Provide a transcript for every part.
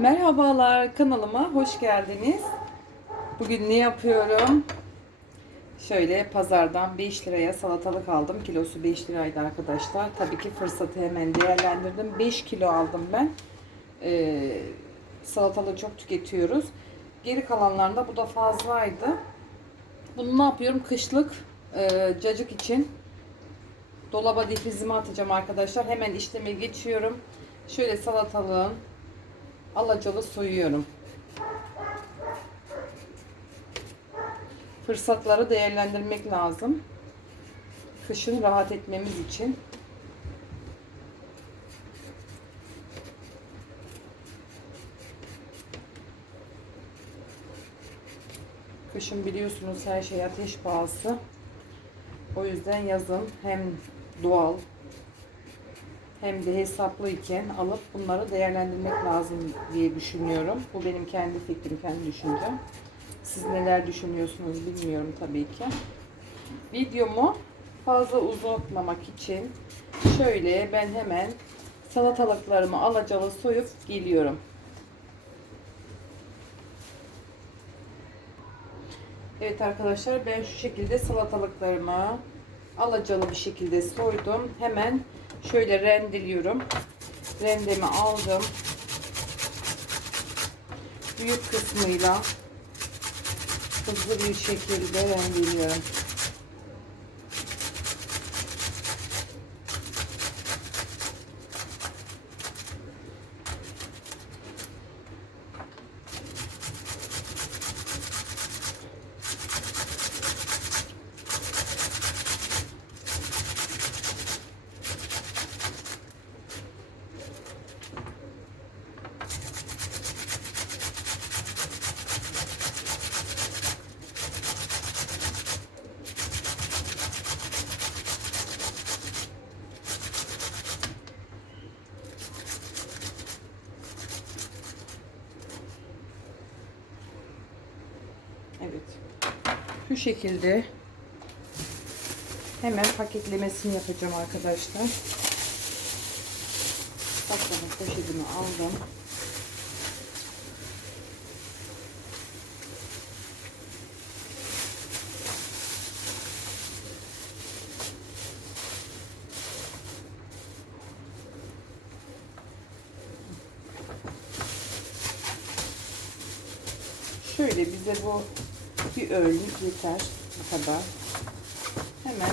Merhabalar kanalıma hoş geldiniz. Bugün ne yapıyorum? Şöyle pazardan 5 liraya salatalık aldım. Kilosu 5 liraydı arkadaşlar. Tabii ki fırsatı hemen değerlendirdim. 5 kilo aldım ben. Ee, salatalığı çok tüketiyoruz. Geri kalanlarında bu da fazlaydı. Bunu ne yapıyorum? Kışlık e, cacık için dolaba difrizime atacağım arkadaşlar. Hemen işleme geçiyorum. Şöyle salatalığın alacalı soyuyorum. Fırsatları değerlendirmek lazım. Kışın rahat etmemiz için. Kışın biliyorsunuz her şey ateş pahası. O yüzden yazın hem doğal hem de hesaplı iken alıp bunları değerlendirmek lazım diye düşünüyorum. Bu benim kendi fikrim, kendi düşüncem. Siz neler düşünüyorsunuz bilmiyorum tabii ki. Videomu fazla uzatmamak için şöyle ben hemen salatalıklarımı alacalı soyup geliyorum. Evet arkadaşlar ben şu şekilde salatalıklarımı alacalı bir şekilde soydum. Hemen şöyle rendeliyorum. Rendemi aldım. Büyük kısmıyla hızlı bir şekilde rendeliyorum. Evet. Şu şekilde hemen paketlemesini yapacağım arkadaşlar. Bakalım poşetimi aldım. Şöyle bize bu bir öğünlük yeter. Bu kadar. Hemen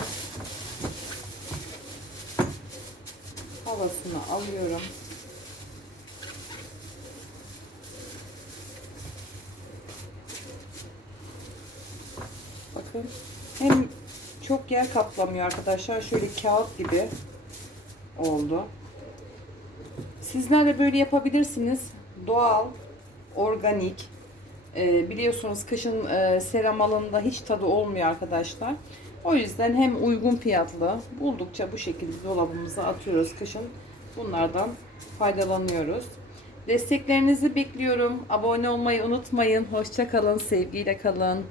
havasını alıyorum. Bakın hem çok yer kaplamıyor arkadaşlar. Şöyle kağıt gibi oldu. Sizler de böyle yapabilirsiniz. Doğal, organik, e, biliyorsunuz kışın e, seram alanında hiç tadı olmuyor arkadaşlar. O yüzden hem uygun fiyatlı buldukça bu şekilde dolabımıza atıyoruz kışın. Bunlardan faydalanıyoruz. Desteklerinizi bekliyorum. Abone olmayı unutmayın. Hoşça kalın, sevgiyle kalın.